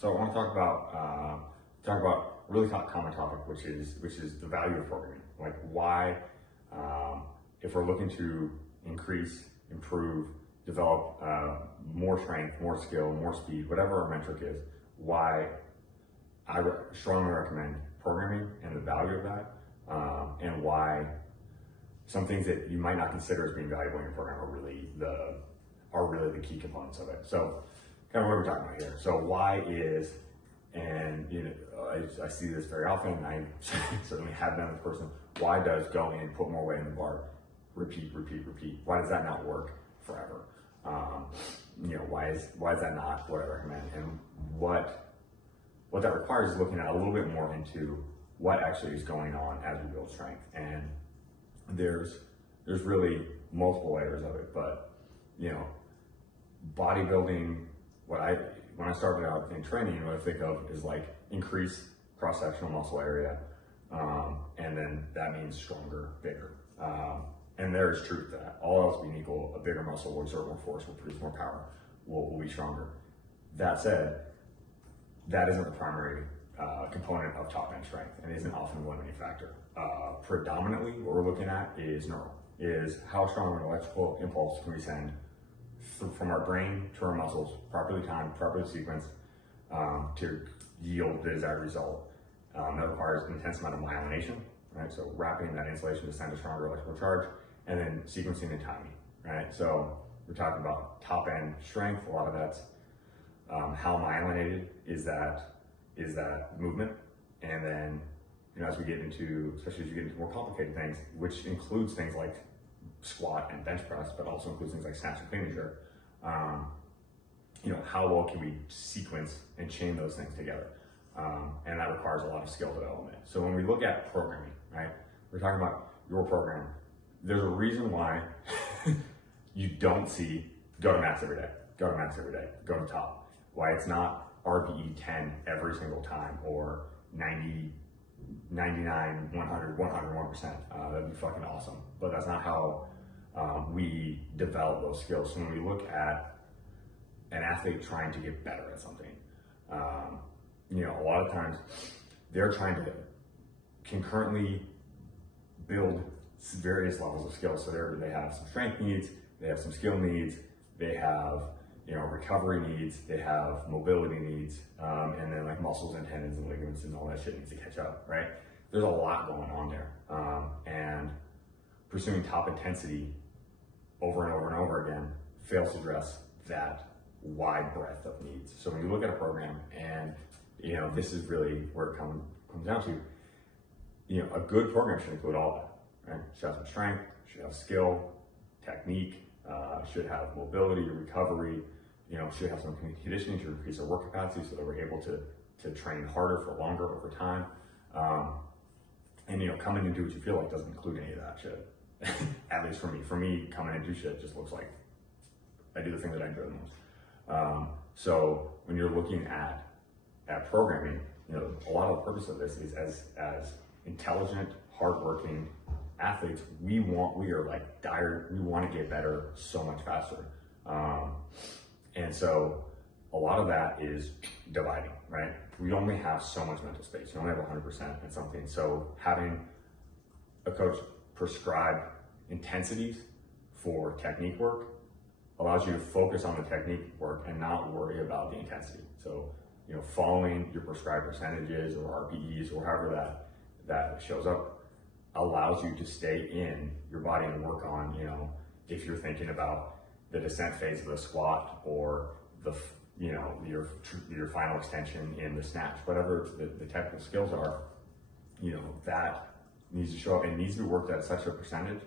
So I want to talk about a really common topic, which is the value of programming. Like why, if we're looking to increase, improve, develop more strength, more skill, more speed, whatever our metric is, why I strongly recommend programming and the value of that, and why some things that you might not consider as being valuable in your program are really the key components of it. So kind of what we're talking about here. So why is, and I see this very often, and I certainly have been this person, why does go in, put more weight in the bar, repeat? Why does that not work forever? Why is that not what I recommend? And what that requires is looking at a little bit more into what actually is going on as we build strength. And there's really multiple layers of it, but bodybuilding, when I started out in training, what I think of is like increase cross-sectional muscle area, and then that means stronger, bigger. And there is truth to that. All else being equal, a bigger muscle will exert more force, will produce more power, will be stronger. That said, that isn't the primary component of top end strength, and isn't often a limiting factor. Predominantly, what we're looking at is neural, is how strong an electrical impulse can we send from our brain to our muscles, properly timed, properly sequenced, to yield the desired result. That requires an intense amount of myelination, right? So wrapping that insulation to send a stronger electrical charge, and then sequencing and timing, right? So we're talking about top end strength. A lot of that's how myelinated is that movement, and then as we get into, especially as you get into more complicated things, which includes things like squat and bench press, but also includes things like snatch and clean and jerk. How well can we sequence and chain those things together? And that requires a lot of skill development. So when we look at programming, right, we're talking about your program. There's a reason why you don't see go to max every day, go to top. Why it's not RPE 10 every single time, or 90, 99, 100, 101%. That'd be fucking awesome. But that's not how we develop those skills. So when we look at an athlete trying to get better at something, a lot of times they're trying to concurrently build various levels of skills. So they have some strength needs, they have some skill needs, they have recovery needs, they have mobility needs, and then like muscles and tendons and ligaments and all that shit needs to catch up, right? There's a lot going on there. And pursuing top intensity over and over and over again fails to address that wide breadth of needs. So when you look at a program, and this is really where it comes down to, a good program should include all that, right? Should have some strength, should have skill, technique, should have mobility, recovery, should have some conditioning to increase our work capacity so that we're able to train harder for longer over time. And coming and do what you feel like doesn't include any of that shit. At least for me. For me, coming and do shit just looks like I do the thing that I enjoy the most. So when you're looking at programming, a lot of the purpose of this is as intelligent, hardworking athletes, we want to get better so much faster. And so a lot of that is dividing, right? We only have so much mental space. You only have 100% in something. So having a coach prescribe intensities for technique work allows you to focus on the technique work and not worry about the intensity. So, following your prescribed percentages or RPEs or however that shows up allows you to stay in your body and work on, if you're thinking about the descent phase of the squat or your final extension in the snatch, whatever the technical skills are, that needs to show up and needs to be worked at such a percentage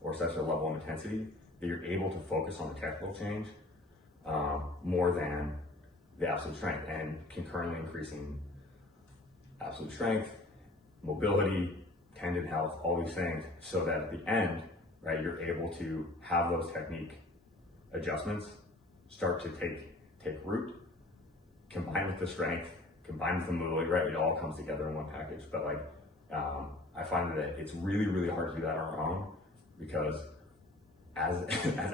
or such a level of intensity that you're able to focus on the technical change more than the absolute strength, and concurrently increasing absolute strength, mobility, tendon health, all these things, so that at the end, right, you're able to have those technique adjustments start to take root, combined with the strength, combined with the mobility, right? It all comes together in one package. But I find that it's really, really hard to do that on our own, because as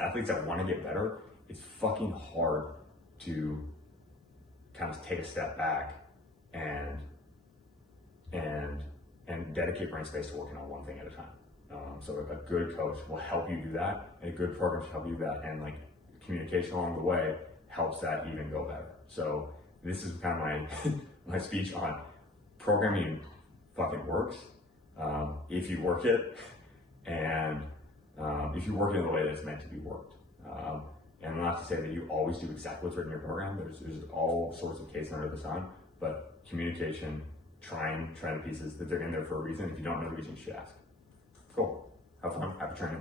athletes that want to get better, it's fucking hard to kind of take a step back and dedicate brain space to working on one thing at a time. So a good coach will help you do that, and a good program will help you do that, and like communication along the way helps that even go better. So this is kind of my speech on programming fucking works if you work it, and if you work it in the way that it's meant to be worked. And not to say that you always do exactly what's written in your program. There's all sorts of cases under the sun, but communication, try the pieces that they're in there for a reason. If you don't know the reason, you should ask. Cool. Have fun. Happy training.